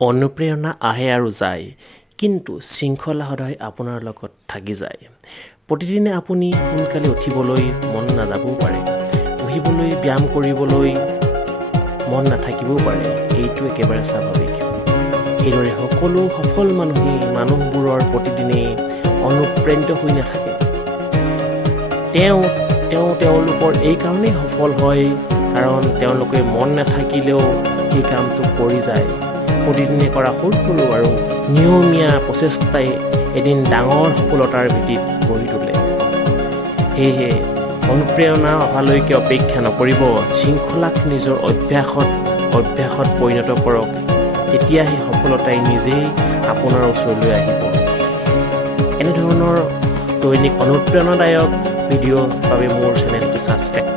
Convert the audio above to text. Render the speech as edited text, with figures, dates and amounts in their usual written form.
অনুপ্ৰেৰণা আহে আৰু যায়, কিন্তু শৃংখলা সদায় আপোনাৰ লগত থাকি যায়। প্ৰতিদিনে আপুনি সোনকালে উঠিবলৈ মন নাযাবও পাৰে, পঢ়িবলৈ ব্যায়াম কৰিবলৈ মন নাথাকিবও পাৰে, এইটো একেবাৰে স্বাভাৱিক। এইদৰে সকলো সফল মানুহবোৰৰ প্ৰতিদিনে অনুপ্ৰাণিত হৈ নাথাকে। তেওঁলোকৰ এই কাৰণেই সফল হয়, কাৰণ তেওঁলোকে মন নাথাকিলেও সেই কামটো কৰি যায়। প্ৰতিদিনে কৰা সৰু সৰু আৰু নিয়মীয়া প্ৰচেষ্টাই এদিন ডাঙৰ সফলতাৰ ভেটিত গঢ়ি তোলে। সেয়েহে অনুপ্ৰেৰণা অহালৈকে অপেক্ষা নকৰিব, শৃংখলাক নিজৰ অভ্যাসত পৰিণত কৰক। তেতিয়াহে সফলতাই নিজেই আপোনাৰ ওচৰলৈ আহিব। এনেধৰণৰ দৈনিক অনুপ্ৰেৰণাদায়ক ভিডিঅ'ৰ বাবে মোৰ চেনেলটো ছাবস্ক্ৰাইব